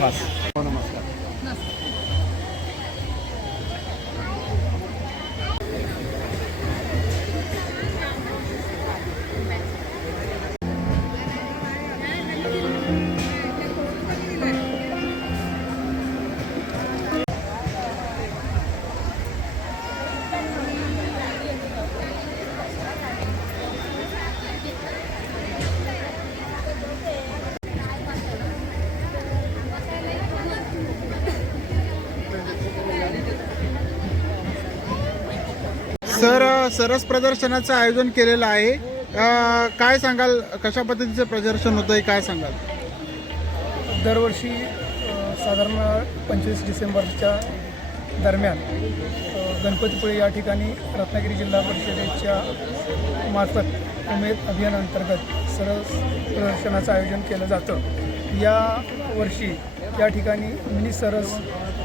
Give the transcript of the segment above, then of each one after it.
ます。सर सरस प्रदर्शनाचं आयोजन केलेलं आहे. अ, काय सांगाल? कशा पद्धतीचं प्रदर्शन होतं आहे काय सांगाल? दरवर्षी अ, साधारण पंचवीस डिसेंबरच्या दरम्यान अ, गणपतीपुळे या ठिकाणी रत्नागिरी जिल्हा परिषदेच्या मार्फत उमेद अभियानांतर्गत सरस प्रदर्शनाचं आयोजन केलं जातं. या वर्षी या ठिकाणी मिनी सरस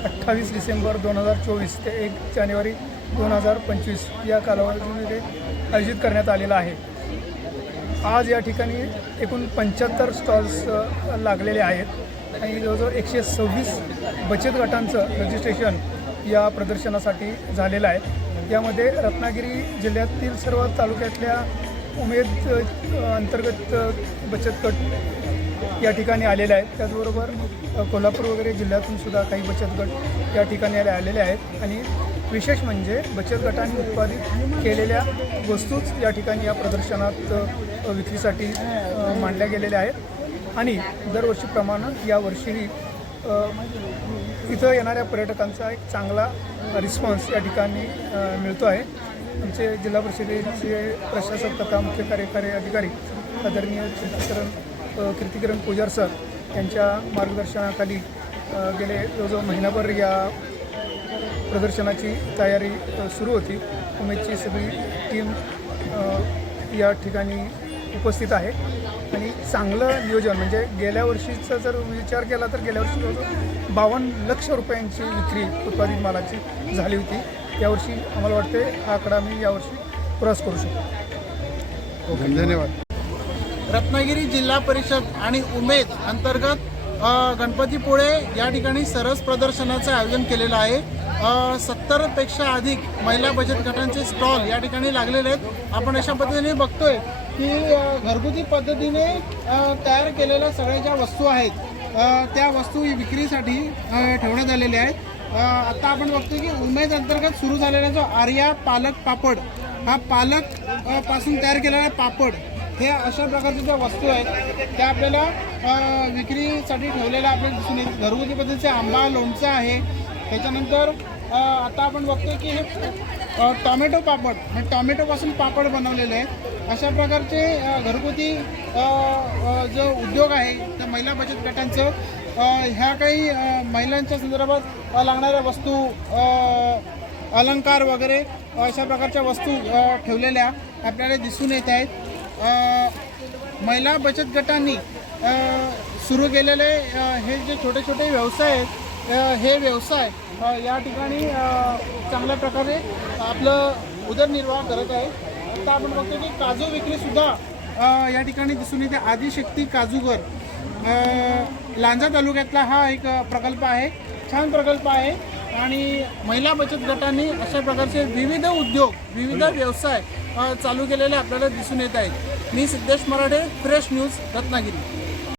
अठ्ठावीस डिसेंबर दोन हजार चोवीस ते एक जानेवारी दोन हजार पंचवीस या कालावधीमध्ये आयोजित करण्यात आलेला आहे. आज या ठिकाणी एकूण पंच्याहत्तर स्टॉल्स लागलेले आहेत आणि जवळजवळ एकशे सव्वीस बचत गटांचं रजिस्ट्रेशन या प्रदर्शनासाठी झालेलं आहे. यामध्ये रत्नागिरी जिल्ह्यातील सर्व तालुक्यातल्या उमेद अंतर्गत बचत गट या ठिकाणी आलेले आहेत. त्याचबरोबर कोल्हापूर वगैरे जिल्ह्यातून सुद्धा काही बचत गट या ठिकाणी आले- आलेले आहेत आणि विशेष म्हणजे बचत गटांनी उत्पादित केलेल्या वस्तूच या ठिकाणी या प्रदर्शनात विक्रीसाठी मांडल्या गेलेल्या आहेत. आणि दरवर्षीप्रमाणे यावर्षीही इथं येणाऱ्या पर्यटकांचा एक चांगला रिस्पॉन्स या ठिकाणी मिळतो आहे. आमचे जिल्हा परिषदेचे प्रशासक तथा मुख्य कार्यकारी अधिकारी आदरणीय कीर्तिकरण कीर्तिकरण पूजार पुजार सर यांच्या मार्गदर्शनाखाली गेले जवळजवळ महिनाभर या प्रदर्शनाची तयारी सुरू होती. उमेदची सगळी टीम या ठिकाणी उपस्थित आहे. आणि चांगलं नियोजन म्हणजे गेल्या वर्षीचा जर विचार केला तर गेल्या वर्षी जवळजवळ बावन्न लक्ष रुपयांची विक्री उत्पादित मालाची झाली होती. यावर्षी आम्हाला वाटते हा आकडा आम्ही यावर्षी क्रॉस करू शकतो ओके धन्यवाद. रत्नागिरी जिल्हा परिषद आणि उमेद अंतर्गत गणपतीपुळे या ठिकाणी सरस प्रदर्शनाचं आयोजन केलेलं आहे. सत्तरपेक्षा अधिक महिला बचत गटांचे स्टॉल या ठिकाणी लागलेले आहेत. आपण अशा पद्धतीने बघतोय की घरगुती पद्धतीने तयार केलेल्या सगळ्या ज्या वस्तू आहेत त्या वस्तू विक्रीसाठी ठेवण्यात आलेल्या आहेत. आता आपण बघतोय की उमेद अंतर्गत सुरू झालेला जो आर्या पालक पापड हा पालकपासून तयार केलेला पापड हे अशा प्रकारच्या ज्या वस्तू आहेत त्या आपल्याला विक्रीसाठी ठेवलेल्या आपल्याला दिसून येईल घरगुती पद्धतीचे आंबा लोणचं आहे. त्याच्यानंतर आता आपण बघतोय की हे टॉमॅटो पापड हे टॉमॅटोपासून पापड बनवलेले आहेत. अशा प्रकारचे घरगुती जो उद्योग आहे त्या महिला बचत गटांचं ह्या काही महिलांच्या संदर्भात लागणाऱ्या वस्तू अलंकार वगैरे अशा प्रकारच्या वस्तू ठेवलेल्या आपल्याला दिसून येत आहेत. महिला बचत गटांनी सुरू केलेले हे जे छोटे छोटे व्यवसाय आहेत हे व्यवसाय या ठिकाणी चांगल्या प्रकारे आपलं उदरनिर्वाह करत आहे आता आपण बघतो की काजू विक्रीसुद्धा या ठिकाणी दिसून येते. आदिशक्ती काजूगर लांजा तालुक्यातला हा एक प्रकल्प आहे. छान प्रकल्प आहे. आणि महिला बचत गटांनी अशा प्रकारचे विविध उद्योग विविध व्यवसाय चालू केलेले आपल्याला दिसून येत आहेत. मी सिद्धेश मराठे फ्रेश न्यूज रत्नागिरी.